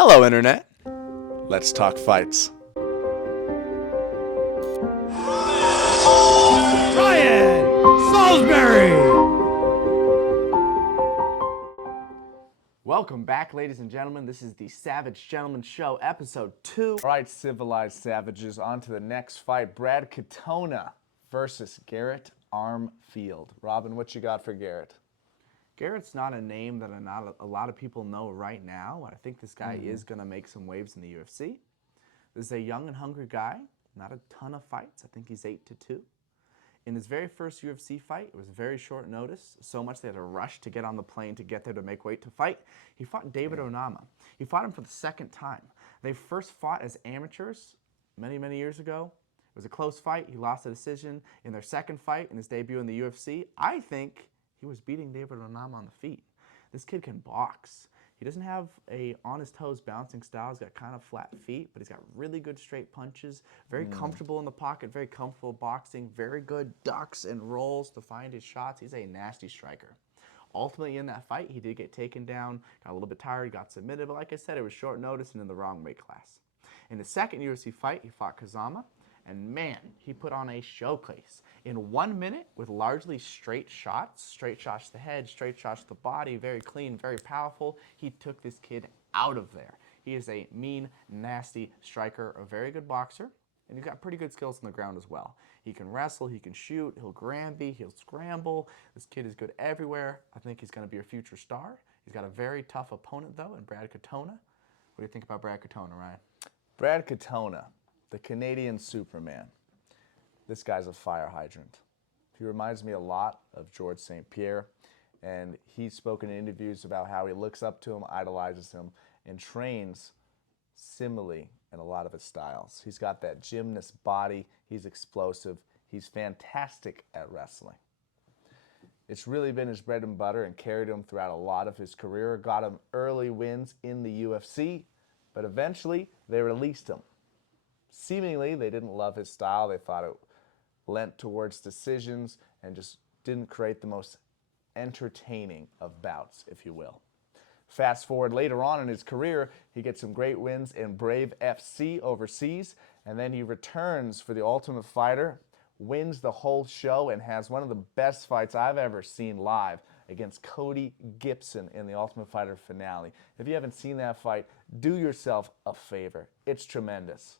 Hello, Internet. Let's talk fights. Ryan Salisbury! Welcome back, ladies and gentlemen. This is the Savage Gentleman Show, episode 2. All right, civilized savages, on to the next fight. Brad Katona versus Garrett Armfield. Robin, what you got for Garrett? Garrett's not a name that not a lot of people know right now. I think this guy is going to make some waves in the UFC. This is a young and hungry guy, not a ton of fights. I think he's 8-2. In his very first UFC fight, it was very short notice, so much they had to rush to get on the plane to get there to make weight to fight. He fought David Onama. He fought him for the second time. They first fought as amateurs many years ago. It was a close fight. He lost a decision in their second fight in his debut in the UFC. I think he was beating David Onama on the feet. This kid can box. He doesn't have a on-his-toes bouncing style. He's got kind of flat feet, but he's got really good straight punches, very comfortable in the pocket, very comfortable boxing, very good ducks and rolls to find his shots. He's a nasty striker. Ultimately, in that fight, he did get taken down, got a little bit tired, got submitted, but like I said, it was short notice and in the wrong weight class. In the second UFC fight, he fought Kazama, and man, he put on a showcase. In 1 minute, with largely straight shots to the head, straight shots to the body, very clean, very powerful, he took this kid out of there. He is a mean, nasty striker, a very good boxer, and he's got pretty good skills on the ground as well. He can wrestle, he can shoot, he'll Granby, he'll scramble. This kid is good everywhere. I think he's going to be a future star. He's got a very tough opponent, though, in Brad Katona. What do you think about Brad Katona, Ryan? Brad Katona, the Canadian Superman. This guy's a fire hydrant. He reminds me a lot of George St. Pierre, and he's spoken in interviews about how he looks up to him, idolizes him, and trains similarly in a lot of his styles. He's got that gymnast body, he's explosive, he's fantastic at wrestling. It's really been his bread and butter and carried him throughout a lot of his career, got him early wins in the UFC, but eventually they released him. Seemingly, they didn't love his style. They thought it lent towards decisions and just didn't create the most entertaining of bouts, if you will. Fast forward later on in his career, he gets some great wins in Brave FC overseas, and then he returns for the Ultimate Fighter, wins the whole show, and has one of the best fights I've ever seen live against Cody Gibson in the Ultimate Fighter finale. If you haven't seen that fight, do yourself a favor. It's tremendous.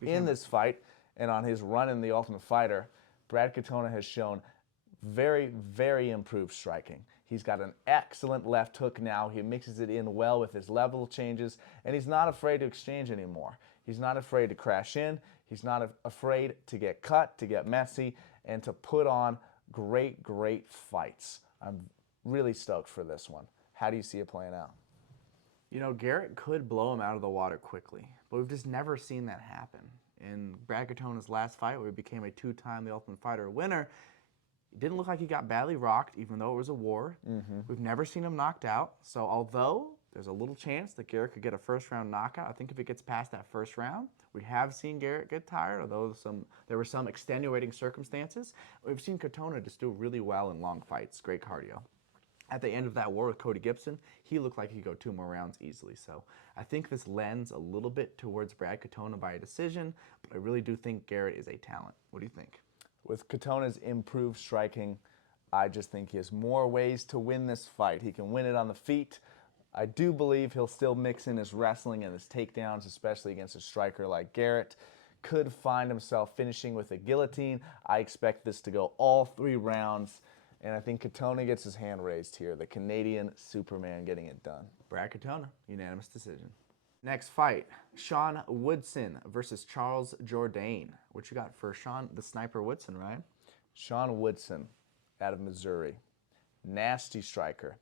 In this fight, and on his run in the Ultimate Fighter, Brad Katona has shown very improved striking. He's got an excellent left hook now. He mixes it in well with his level changes, and he's not afraid to exchange anymore. He's not afraid to crash in. He's not afraid to get cut, to get messy, and to put on great fights. I'm really stoked for this one. How do you see it playing out? You know, Garrett could blow him out of the water quickly, but we've just never seen that happen. In Brad Katona's last fight, where he became a 2-time The Ultimate Fighter winner, it didn't look like he got badly rocked, even though it was a war. We've never seen him knocked out. So although there's a little chance that Garrett could get a first-round knockout, I think if it gets past that first round, we have seen Garrett get tired, although there were some extenuating circumstances. We've seen Katona just do really well in long fights, great cardio. At the end of that war with Cody Gibson, he looked like he could go 2 more rounds easily. So I think this lends a little bit towards Brad Katona by a decision, but I really do think Garrett is a talent. What do you think? With Katona's improved striking, I just think he has more ways to win this fight. He can win it on the feet. I do believe he'll still mix in his wrestling and his takedowns, especially against a striker like Garrett. Could find himself finishing with a guillotine. I expect this to go all 3 rounds. And I think Katona gets his hand raised here. The Canadian Superman getting it done. Brad Katona, unanimous decision. Next fight, Sean Woodson versus Charles Jourdain. What you got for Sean, the sniper Woodson, right? Sean Woodson out of Missouri. Nasty striker.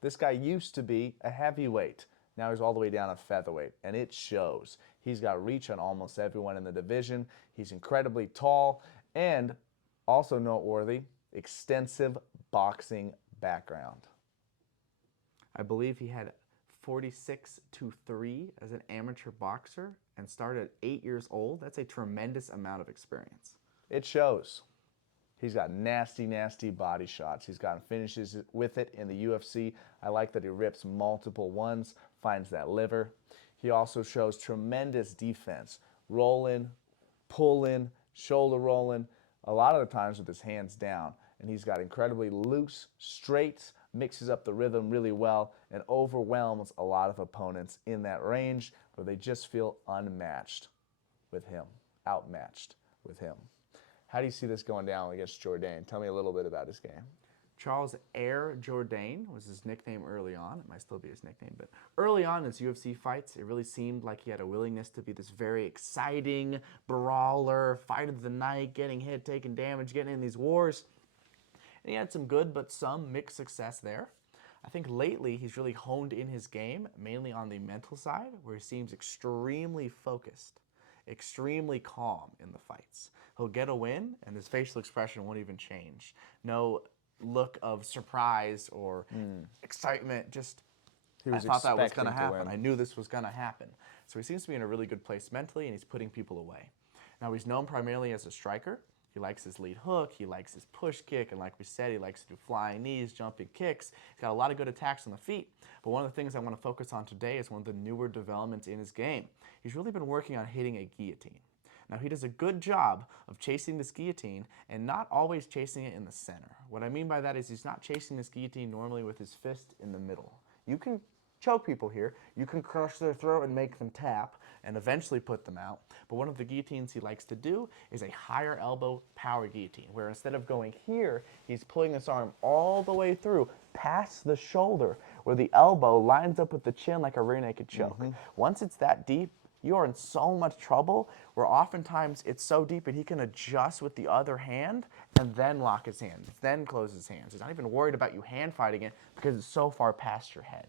This guy used to be a heavyweight. Now he's all the way down to featherweight, and it shows. He's got reach on almost everyone in the division. He's incredibly tall, and also noteworthy, extensive boxing background. I believe he had 46-3 as an amateur boxer and started at 8 years old. That's a tremendous amount of experience. It shows. He's got nasty body shots. He's gotten finishes with it in the UFC. I like that he rips multiple ones, finds that liver. he also shows tremendous defense. Rolling, pulling, shoulder rolling, a lot of the times with his hands down. And he's got incredibly loose straights, mixes up the rhythm really well, and overwhelms a lot of opponents in that range where they just feel unmatched with him, outmatched with him. How do you see this going down against Jourdain? Tell me a little bit about his game. Charles Air Jourdain was his nickname early on. It might still be his nickname, but early on in his UFC fights, it really seemed like he had a willingness to be this very exciting brawler, fight of the night, getting hit, taking damage, getting in these wars. And he had some good but some mixed success there. I think lately he's really honed in his game, mainly on the mental side, where he seems extremely focused, extremely calm in the fights. He'll get a win, and his facial expression won't even change. No look of surprise or excitement, just I thought that was going to happen. I knew this was going to happen. So he seems to be in a really good place mentally, and he's putting people away. Now, he's known primarily as a striker. He likes his lead hook, he likes his push kick, and like we said, he likes to do flying knees, jumping kicks. He's got a lot of good attacks on the feet. But one of the things I want to focus on today is one of the newer developments in his game. He's really been working on hitting a guillotine. Now, he does a good job of chasing this guillotine and not always chasing it in the center. What I mean by that is he's not chasing this guillotine normally with his fist in the middle. You can choke people here. You can crush their throat and make them tap and eventually put them out. But one of the guillotines he likes to do is a higher elbow power guillotine, where instead of going here, he's pulling this arm all the way through past the shoulder, where the elbow lines up with the chin like a rear naked choke. Once it's that deep, you are in so much trouble where oftentimes it's so deep and he can adjust with the other hand and then lock his hands, then close his hands. He's not even worried about you hand fighting it because it's so far past your head.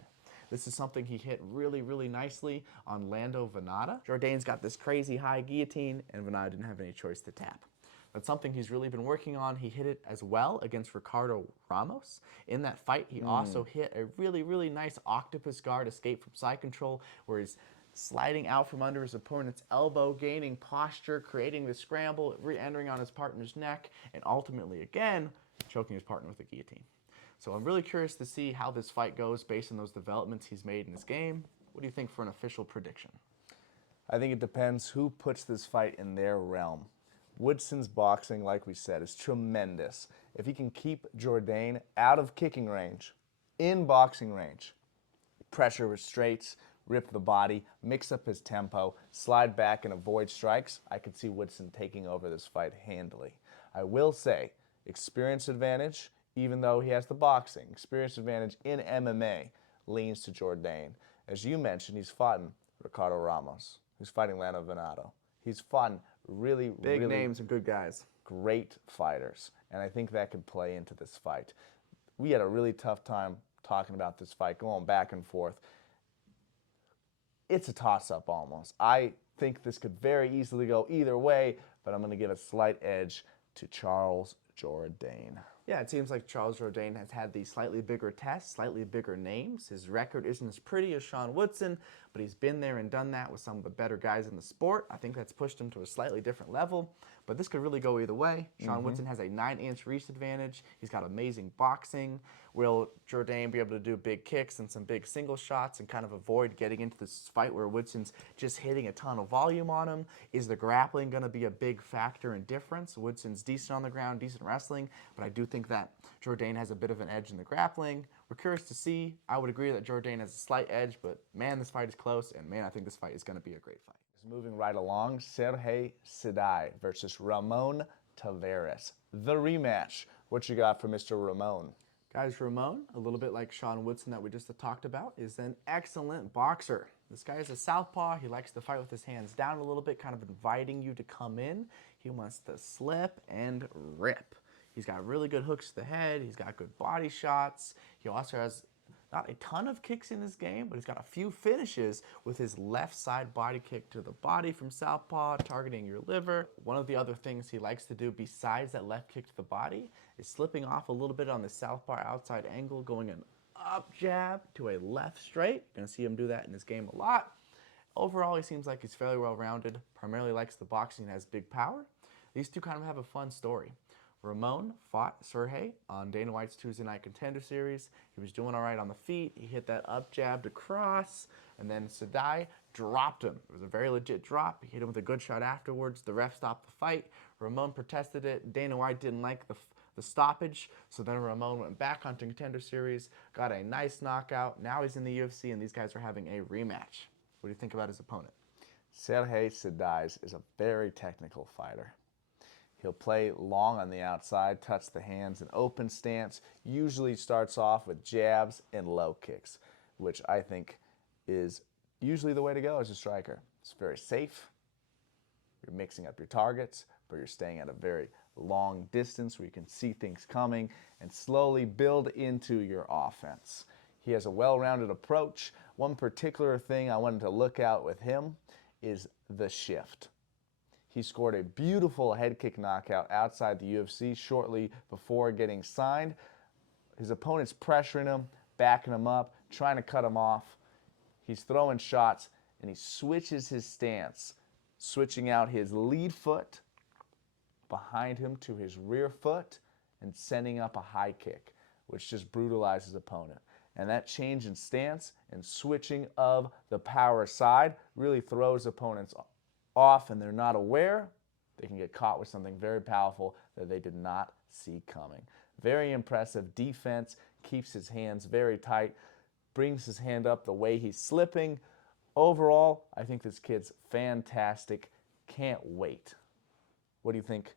This is something he hit really, really nicely on Lando Venata. Jourdain's got this crazy high guillotine, and Venata didn't have any choice to tap. That's something he's really been working on. He hit it as well against Ricardo Ramos. In that fight, he also hit a really, really nice octopus guard escape from side control, where he's sliding out from under his opponent's elbow, gaining posture, creating the scramble, re-entering on his partner's neck, and ultimately, again, choking his partner with a guillotine. So I'm really curious to see how this fight goes based on those developments he's made in his game. What do you think for an official prediction? I think it depends who puts this fight in their realm. Woodson's boxing, like we said, is tremendous. If he can keep Jourdain out of kicking range, in boxing range, pressure with straights, rip the body, mix up his tempo, slide back and avoid strikes, I could see Woodson taking over this fight handily. I will say, experience advantage, even though he has the boxing, experience advantage in MMA leans to Jourdain. As you mentioned, he's fought Ricardo Ramos. He's fighting Lando Venata. He's fought really Big names and good guys. Great fighters, and I think that could play into this fight. We had a really tough time talking about this fight, going back and forth. It's a toss-up almost. I think this could very easily go either way, but I'm going to give a slight edge to Charles Jourdain. Yeah, it seems like Charles Jourdain has had these slightly bigger tests, slightly bigger names. His record isn't as pretty as Sean Woodson, but he's been there and done that with some of the better guys in the sport. I think that's pushed him to a slightly different level, but this could really go either way. Sean Woodson has a 9-inch reach advantage. He's got amazing boxing. Will Jourdain be able to do big kicks and some big single shots and kind of avoid getting into this fight where Woodson's just hitting a ton of volume on him? Is the grappling going to be a big factor and difference? Woodson's decent on the ground, decent wrestling, but I do think that Jourdain has a bit of an edge in the grappling. We're curious to see. I would agree that Jourdain has a slight edge, but man, this fight is close, and man, I think this fight is going to be a great fight. Moving right along, Sedai versus Ramone Tavares. The rematch. What you got for Mr. Ramone? Guys, Ramone, a little bit like Sean Woodson that we just talked about, is an excellent boxer. This guy is a southpaw. He likes to fight with his hands down a little bit, kind of inviting you to come in. He wants to slip and rip. He's got really good hooks to the head. He's got good body shots. He also has not a ton of kicks in his game, but he's got a few finishes with his left side body kick to the body from southpaw, targeting your liver. One of the other things he likes to do besides that left kick to the body is slipping off a little bit on the southpaw outside angle, going an up jab to a left straight. You're going to see him do that in his game a lot. Overall, he seems like he's fairly well-rounded, primarily likes the boxing and has big power. These two kind of have a fun story. Ramone fought Sergey on Dana White's Tuesday Night Contender Series. He was doing all right on the feet. He hit that up jab to cross. and then Sedai dropped him. It was a very legit drop. He hit him with a good shot afterwards. The ref stopped the fight. Ramone protested it. Dana White didn't like the stoppage, so then Ramone went back onto Contender Series, got a nice knockout. Now he's in the UFC, and these guys are having a rematch. What do you think about his opponent? Sergey Sedai is a very technical fighter. He'll play long on the outside, touch the hands in open stance, usually starts off with jabs and low kicks, which I think is usually the way to go as a striker. It's very safe. You're mixing up your targets, but you're staying at a very long distance where you can see things coming and slowly build into your offense. He has a well-rounded approach. One particular thing I wanted to look out with him is the shift. He scored a beautiful head kick knockout outside the UFC shortly before getting signed. His opponent's pressuring him, backing him up, trying to cut him off. He's throwing shots, and he switches his stance, switching out his lead foot behind him to his rear foot and sending up a high kick, which just brutalizes his opponent. And that change in stance and switching of the power side really throws opponents off, and they're not aware. They can get caught with something very powerful that they did not see coming. Very impressive defense, keeps his hands very tight, brings his hand up the way he's slipping. Overall, I think this kid's fantastic. Can't wait. What do you think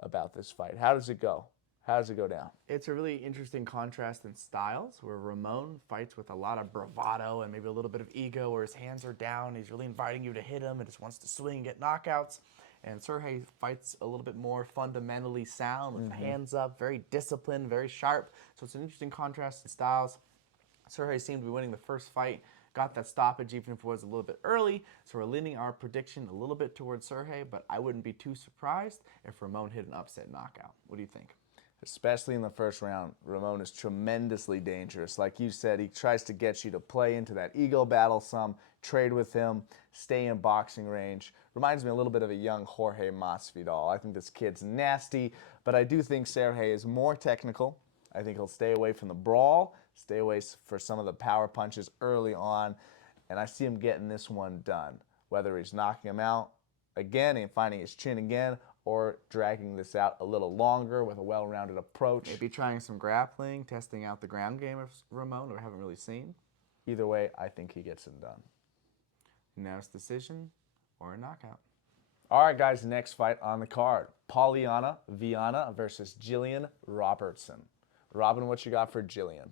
about this fight? How does it go? How does it go down? It's a really interesting contrast in styles where Ramone fights with a lot of bravado and maybe a little bit of ego where his hands are down. He's really inviting you to hit him and just wants to swing and get knockouts. And Sergey fights a little bit more fundamentally sound with the hands up, very disciplined, very sharp. So it's an interesting contrast in styles. Sergey seemed to be winning the first fight, got that stoppage even if it was a little bit early. So we're leaning our prediction a little bit towards Sergey, but I wouldn't be too surprised if Ramone hit an upset knockout. What do you think? Especially in the first round, Ramone is tremendously dangerous. Like you said, he tries to get you to play into that ego battle some, trade with him, stay in boxing range. Reminds me a little bit of a young Jorge Masvidal. I think this kid's nasty, but I do think Sergey is more technical. I think he'll stay away from the brawl, stay away for some of the power punches early on, and I see him getting this one done. Whether he's knocking him out again and finding his chin again, or dragging this out a little longer with a well-rounded approach. Maybe trying some grappling, testing out the ground game of Ramone, we haven't really seen. Either way, I think he gets it done. Unanimous decision or a knockout. All right, guys, next fight on the card. Paulina Viana versus Jillian Robertson. Robin, what you got for Jillian?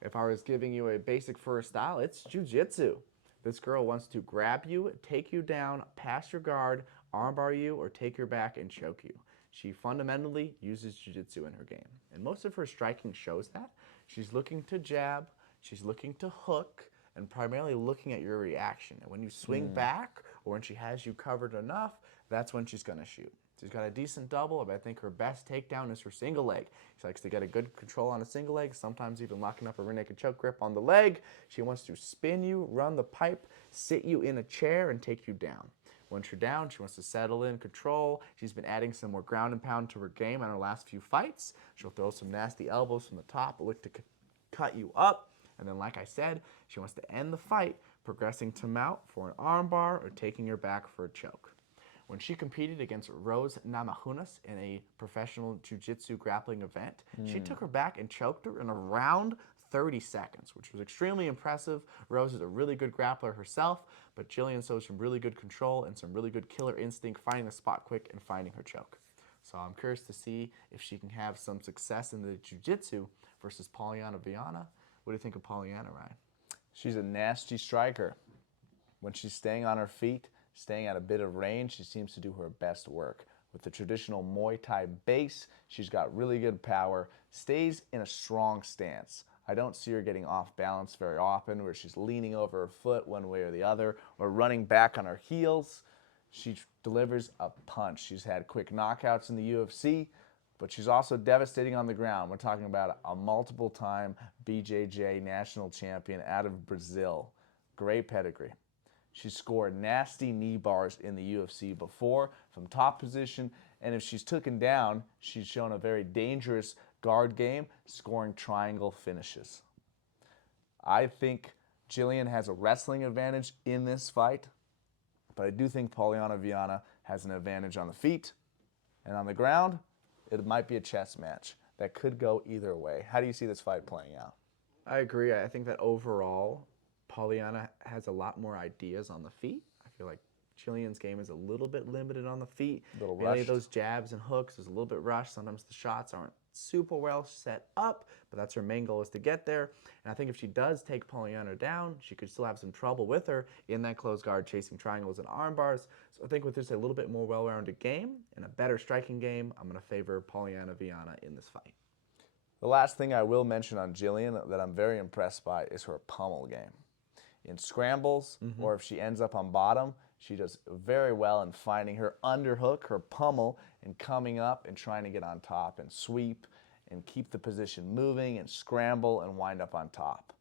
If I was giving you a basic first style, it's jiu-jitsu. This girl wants to grab you, take you down, pass your guard, armbar you, or take your back and choke you. She fundamentally uses jiu-jitsu in her game. And most of her striking shows that. She's looking to jab, she's looking to hook, and primarily looking at your reaction. And when you swing back, or when she has you covered enough, that's when she's gonna shoot. She's got a decent double, but I think her best takedown is her single leg. She likes to get a good control on a single leg, sometimes even locking up a rear naked choke grip on the leg. She wants to spin you, run the pipe, sit you in a chair, and take you down. Once you're down, she wants to settle in, control. She's been adding some more ground and pound to her game on her last few fights. She'll throw some nasty elbows from the top, look to cut you up. And then, like I said, she wants to end the fight, progressing to mount for an armbar or taking her back for a choke. When she competed against Rose Namajunas in a professional jiu-jitsu grappling event, she took her back and choked her in around 30 seconds, which was extremely impressive. Rose is a really good grappler herself, but Jillian shows some really good control and some really good killer instinct, finding the spot quick and finding her choke. So I'm curious to see if she can have some success in the jiu-jitsu versus Paulina Viana. What do you think of Paulina, Ryan? She's a nasty striker. When she's staying on her feet, staying at a bit of range, she seems to do her best work. With the traditional Muay Thai base, she's got really good power, stays in a strong stance. I don't see her getting off balance very often, where she's leaning over her foot one way or the other, or running back on her heels. She delivers a punch. She's had quick knockouts in the UFC, but she's also devastating on the ground. We're talking about a multiple-time BJJ national champion out of Brazil. Great pedigree. She's scored nasty knee bars in the UFC before from top position, and if she's taken down, she's shown a very dangerous guard game, scoring triangle finishes. I think Jillian has a wrestling advantage in this fight, but I do think Paulina Viana has an advantage on the feet. And on the ground, it might be a chess match that could go either way. How do you see this fight playing out? I agree. I think that overall, Paulina has a lot more ideas on the feet. I feel like Jillian's game is a little bit limited on the feet. A little Many of rushed. those jabs and hooks is a little bit rushed. Sometimes the shots aren't super well set up, but that's her main goal, is to get there. And I think if she does take Paulina down, she could still have some trouble with her in that closed guard, chasing triangles and arm bars. So I think with just a little bit more well-rounded game and a better striking game, I'm going to favor Paulina Viana in this fight. The last thing I will mention on Jillian that I'm very impressed by is her pummel game. In scrambles, or if she ends up on bottom, she does very well in finding her underhook, her pummel, and coming up and trying to get on top and sweep and keep the position moving and scramble and wind up on top.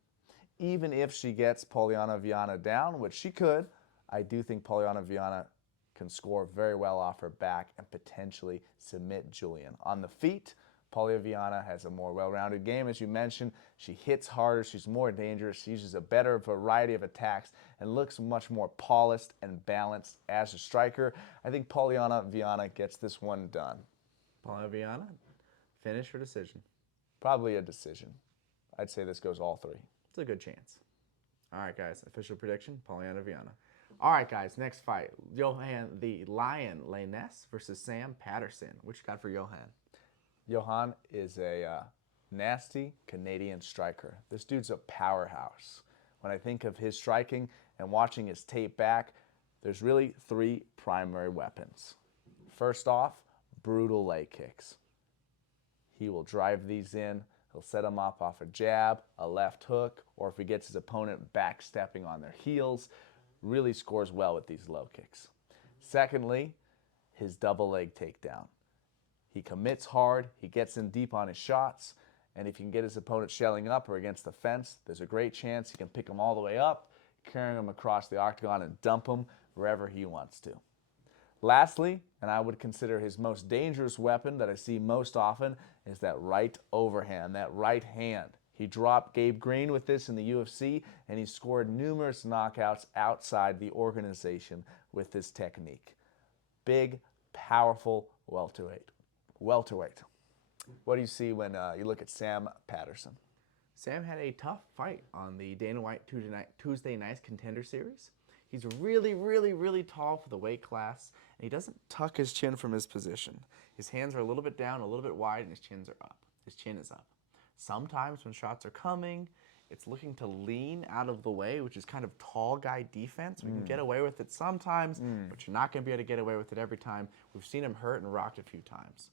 Even if she gets Paulina Viana down, which she could, I do think Paulina Viana can score very well off her back and potentially submit Jillian. On the feet, Paulina Viana has a more well-rounded game, as you mentioned. She hits harder, she's more dangerous, she uses a better variety of attacks, and looks much more polished and balanced as a striker. I think Paulina Viana gets this one done. Paulina Viana, finish or decision? Probably a decision. I'd say this goes all three. It's a good chance. All right, guys, official prediction, Paulina Viana. All right, guys, next fight, Johan the Lion Lainez versus Sam Patterson. What you got for Johan? Johan is a nasty Canadian striker. This dude's a powerhouse. When I think of his striking and watching his tape back, there's really three primary weapons. First off, brutal leg kicks. He will drive these in. He'll set them up off a jab, a left hook, or if he gets his opponent backstepping on their heels, really scores well with these low kicks. Secondly, his double leg takedown. He commits hard, he gets in deep on his shots, and if he can get his opponent shelling up or against the fence, there's a great chance he can pick him all the way up, carrying him across the octagon and dump him wherever he wants to. Lastly, and I would consider his most dangerous weapon that I see most often, is that right overhand, that right hand. He dropped Gabe Green with this in the UFC, and he scored numerous knockouts outside the organization with this technique. Big, powerful welterweight. What do you see when you look at Sam Patterson? Sam had a tough fight on the Dana White Tuesday Nights Contender Series. He's really, really, really tall for the weight class, and he doesn't tuck his chin from his position. His hands are a little bit down, a little bit wide, and his chin is up. Sometimes when shots are coming, it's looking to lean out of the way, which is kind of tall guy defense. We can get away with it sometimes, but you're not going to be able to get away with it every time. We've seen him hurt and rocked a few times.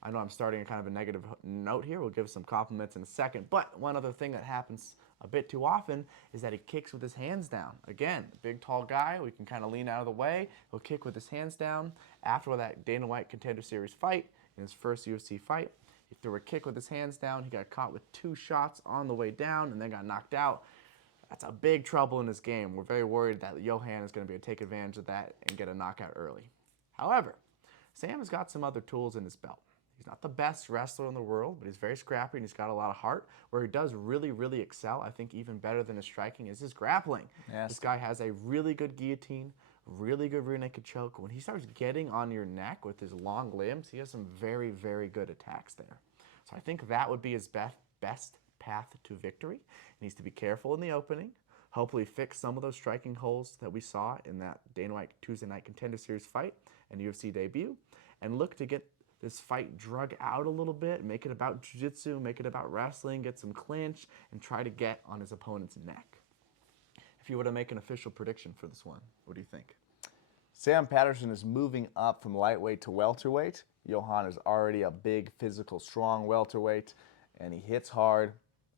I know I'm starting a kind of a negative note here. We'll give some compliments in a second. But one other thing that happens a bit too often is that he kicks with his hands down. Again, big, tall guy. We can kind of lean out of the way. He'll kick with his hands down. After that Dana White Contender Series fight, in his first UFC fight, he threw a kick with his hands down. He got caught with 2 shots on the way down and then got knocked out. That's a big trouble in his game. We're very worried that Johan is going to be able to take advantage of that and get a knockout early. However, Sam has got some other tools in his belt. He's not the best wrestler in the world, but he's very scrappy and he's got a lot of heart. Where he does really, really excel, I think even better than his striking, is his grappling. Yes. This guy has a really good guillotine, really good rear naked choke. When he starts getting on your neck with his long limbs, he has some very, very good attacks there. So I think that would be his best path to victory. He needs to be careful in the opening, hopefully fix some of those striking holes that we saw in that Dana White Tuesday Night Contender Series fight and UFC debut, and look to get this fight drug out a little bit, make it about jiu-jitsu, make it about wrestling, get some clinch, and try to get on his opponent's neck. If you were to make an official prediction for this one, what do you think? Sam Patterson is moving up from lightweight to welterweight. Johan is already a big, physical, strong welterweight, and he hits hard.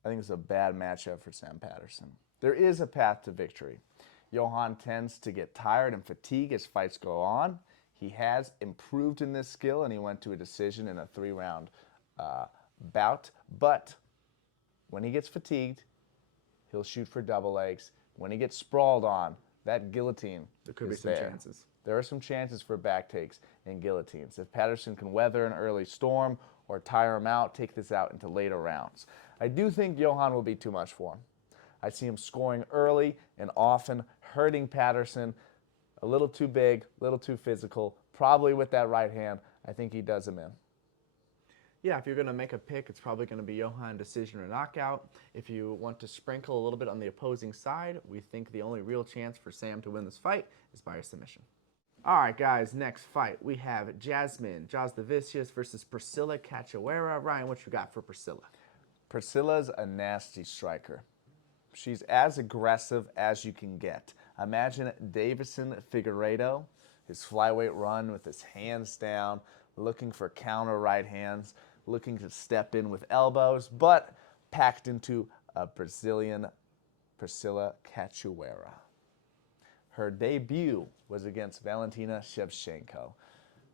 I think it's a bad matchup for Sam Patterson. There is a path to victory. Johan tends to get tired and fatigue as fights go on. He has improved in this skill, and he went to a decision in a 3-round bout. But when he gets fatigued, he'll shoot for double legs. When he gets sprawled on, that guillotine There could be is some there. chances. There are some chances for back takes and guillotines. If Patterson can weather an early storm or tire him out, take this out into later rounds. I do think Johan will be too much for him. I see him scoring early and often, hurting Patterson. A little too big, a little too physical, probably with that right hand. I think he does him in. Yeah, if you're going to make a pick, it's probably going to be Johan decision or knockout. If you want to sprinkle a little bit on the opposing side, we think the only real chance for Sam to win this fight is by a submission. All right, guys, next fight. We have Jasmine Jasudavicius versus Priscilla Cachoeira. Ryan, what you got for Priscilla? Priscilla's a nasty striker. She's as aggressive as you can get. Imagine Davison Figueiredo, his flyweight run with his hands down, looking for counter right hands, looking to step in with elbows, but packed into a Brazilian Priscilla Cachoeira. Her debut was against Valentina Shevchenko.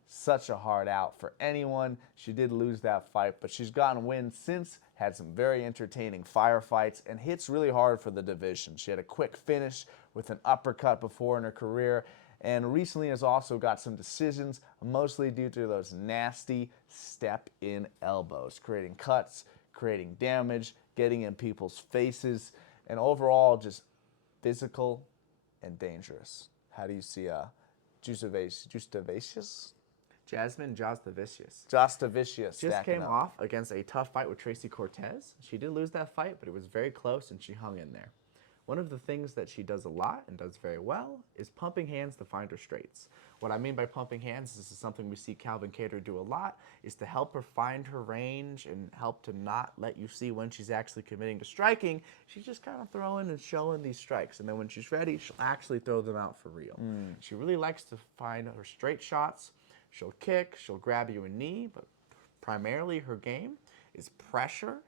Such a hard out for anyone. She did lose that fight, but she's gotten wins since, had some very entertaining firefights, and hits really hard for the division. She had a quick finish with an uppercut before in her career, and recently has also got some decisions, mostly due to those nasty step-in elbows, creating cuts, creating damage, getting in people's faces, and overall just physical and dangerous. How do you see Jasudavicius? Jasmine Jasudavicius. Jasudavicius. Just came off against a tough fight with Tracy Cortez. She did lose that fight, but it was very close, and she hung in there. One of the things that she does a lot and does very well is pumping hands to find her straights. What I mean by pumping hands, this is something we see Calvin Katera do a lot, is to help her find her range and help to not let you see when she's actually committing to striking. She's just kind of throwing and showing these strikes, and then when she's ready, she'll actually throw them out for real. She really likes to find her straight shots. She'll kick, she'll grab you a knee, but primarily her game is pressure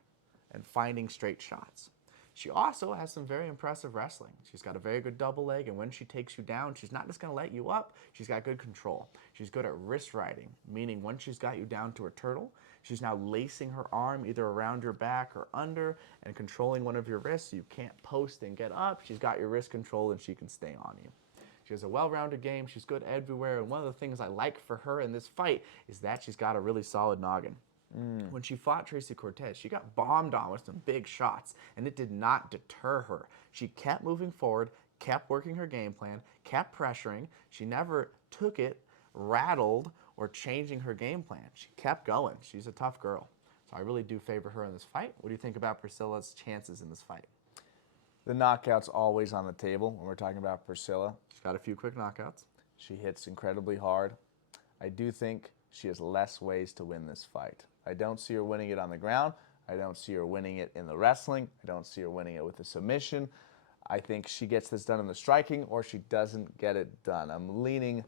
and finding straight shots. She also has some very impressive wrestling. She's got a very good double leg, and when she takes you down, she's not just going to let you up. She's got good control. She's good at wrist riding, meaning once she's got you down to a turtle, she's now lacing her arm either around your back or under and controlling one of your wrists so you can't post and get up. She's got your wrist control, and she can stay on you. She has a well-rounded game. She's good everywhere, and one of the things I like for her in this fight is that she's got a really solid noggin. When she fought Tracy Cortez, she got bombed on with some big shots, and it did not deter her. She kept moving forward, kept working her game plan, kept pressuring. She never took it, rattled, or changing her game plan. She kept going. She's a tough girl. So I really do favor her in this fight. What do you think about Priscilla's chances in this fight? The knockout's always on the table when we're talking about Priscilla. She's got a few quick knockouts. She hits incredibly hard. I do think she has less ways to win this fight. I don't see her winning it on the ground. I don't see her winning it in the wrestling. I don't see her winning it with a submission. I think she gets this done in the striking, or she doesn't get it done. I'm leaning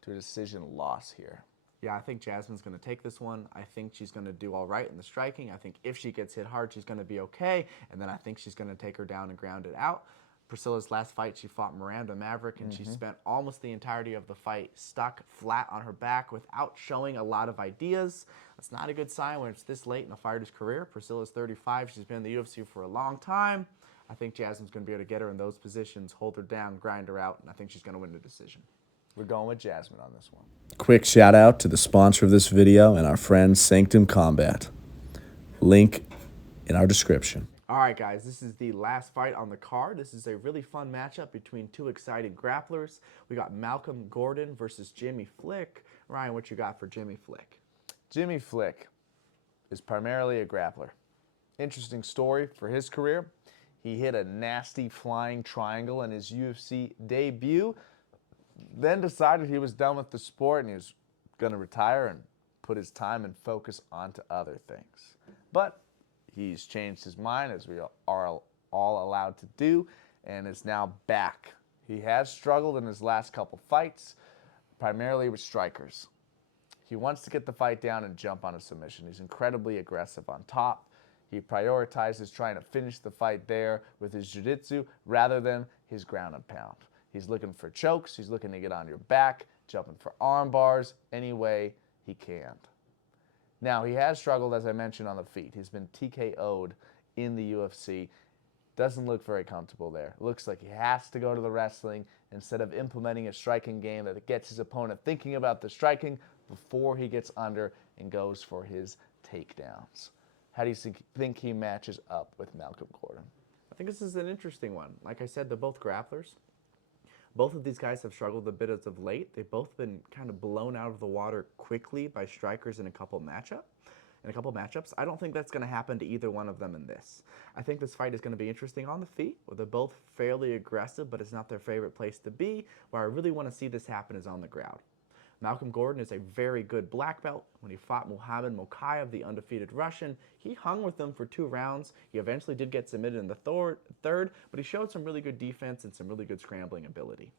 to a decision loss here. Yeah, I think Jasmine's going to take this one. I think she's going to do all right in the striking. I think if she gets hit hard, she's going to be okay. And then I think she's going to take her down and ground it out. Priscilla's last fight, she fought Miranda Maverick, and she spent almost the entirety of the fight stuck flat on her back without showing a lot of ideas. That's not a good sign when it's this late in a fighter's career. Priscilla's 35. She's been in the UFC for a long time. I think Jasmine's going to be able to get her in those positions, hold her down, grind her out, and I think she's going to win the decision. We're going with Jasmine on this one. Quick shout out to the sponsor of this video and our friend Sanctum Combat. Link in our description. All right, guys, this is the last fight on the card. This is a really fun matchup between two exciting grapplers. We got Malcolm Gordon versus Jimmy Flick. Ryan, what you got for Jimmy Flick? Jimmy Flick is primarily a grappler. Interesting story for his career. He hit a nasty flying triangle in his UFC debut, then decided he was done with the sport and he was going to retire and put his time and focus onto other things. But he's changed his mind, as we are all allowed to do, and is now back. He has struggled in his last couple fights, primarily with strikers. He wants to get the fight down and jump on a submission. He's incredibly aggressive on top. He prioritizes trying to finish the fight there with his jiu-jitsu rather than his ground and pound. He's looking for chokes. He's looking to get on your back, jumping for arm bars any way he can. Now, he has struggled, as I mentioned, on the feet. He's been TKO'd in the UFC. Doesn't look very comfortable there. Looks like he has to go to the wrestling instead of implementing a striking game that gets his opponent thinking about the striking before he gets under and goes for his takedowns. How do you think he matches up with Malcolm Gordon? I think this is an interesting one. Like I said, they're both grapplers. Both of these guys have struggled a bit as of late. They've both been kind of blown out of the water quickly by strikers in a couple matchups. I don't think that's going to happen to either one of them in this. I think this fight is going to be interesting on the feet, where they're both fairly aggressive, but it's not their favorite place to be. Where I really want to see this happen is on the ground. Malcolm Gordon is a very good black belt. When he fought Muhammad Mokaev, the undefeated Russian, he hung with them for 2 rounds. He eventually did get submitted in the third, but he showed some really good defense and some really good scrambling ability.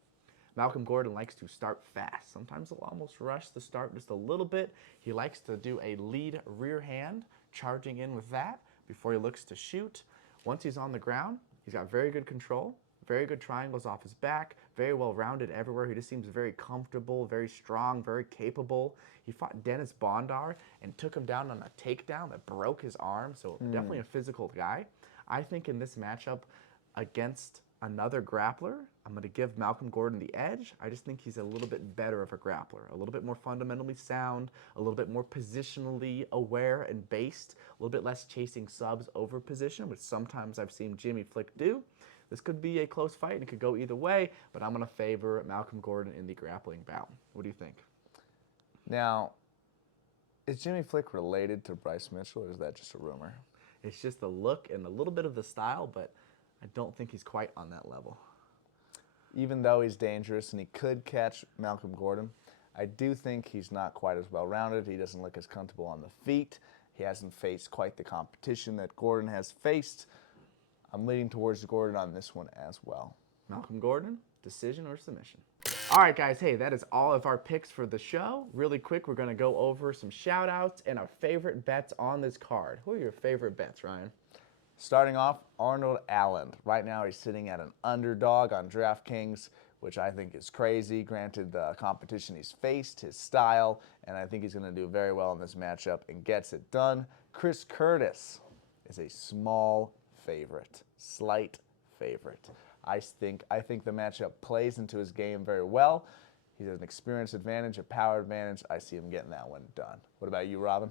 Malcolm Gordon likes to start fast. Sometimes he'll almost rush the start just a little bit. He likes to do a lead rear hand, charging in with that before he looks to shoot. Once he's on the ground, he's got very good control. Very good triangles off his back, very well rounded everywhere. He just seems very comfortable, very strong, very capable. He fought Dennis Bondar and took him down on a takedown that broke his arm, so definitely a physical guy. I think in this matchup against another grappler, I'm going to give Malcolm Gordon the edge. I just think he's a little bit better of a grappler, a little bit more fundamentally sound, a little bit more positionally aware and based, a little bit less chasing subs over position, which sometimes I've seen Jimmy Flick do. This could be a close fight and it could go either way, but I'm going to favor Malcolm Gordon in the grappling bout. What do you think? Now, is Jimmy Flick related to Bryce Mitchell, or is that just a rumor? It's just the look and a little bit of the style, but I don't think he's quite on that level. Even though he's dangerous and he could catch Malcolm Gordon, I do think he's not quite as well-rounded. He doesn't look as comfortable on the feet. He hasn't faced quite the competition that Gordon has faced. I'm leaning towards Gordon on this one as well. Malcolm Gordon, decision or submission? All right, guys. Hey, that is all of our picks for the show. Really quick, we're going to go over some shout-outs and our favorite bets on this card. Who are your favorite bets, Ryan? Starting off, Arnold Allen. Right now, he's sitting at an underdog on DraftKings, which I think is crazy. Granted, the competition he's faced, his style, and I think he's going to do very well in this matchup and gets it done. Chris Curtis is a small favorite, slight favorite. I think the matchup plays into his game very well. He has an experience advantage, a power advantage. I see him getting that one done. What about you, Robin?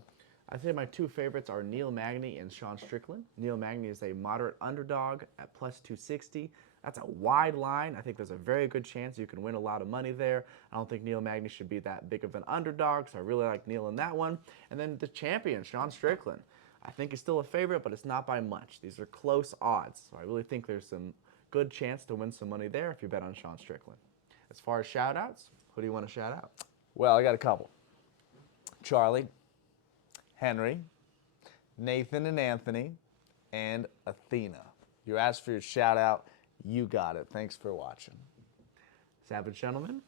I'd say my 2 favorites are Neil Magny and Sean Strickland. Neil Magny is a moderate underdog at plus 260. That's a wide line. I think there's a very good chance you can win a lot of money there. I don't think Neil Magny should be that big of an underdog, so I really like Neil in that one. And then the champion, Sean Strickland. I think he's still a favorite, but it's not by much. These are close odds, so I really think there's some good chance to win some money there if you bet on Sean Strickland. As far as shout-outs, who do you want to shout out? Well, I got a couple. Charlie, Henry, Nathan and Anthony, and Athena. You asked for your shout-out. You got it. Thanks for watching. Savage gentlemen,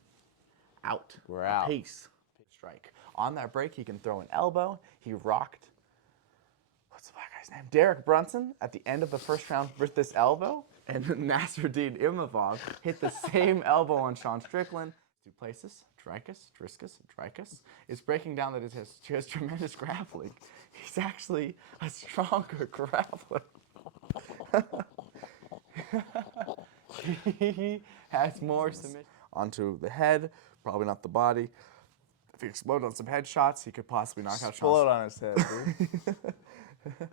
out. We're out. Peace. Strike. On that break, he can throw an elbow. He rocked, what's the black guy's name? Derek Brunson at the end of the first round with this elbow. And Nasruddin Imavov hit the same elbow on Sean Strickland. Duplessis, Dricus is breaking down that he has tremendous grappling. He's actually a stronger grappler. He has more submission onto the head, probably not the body. If he exploded on some headshots, he could possibly knock out Sean. Explode on his head, dude.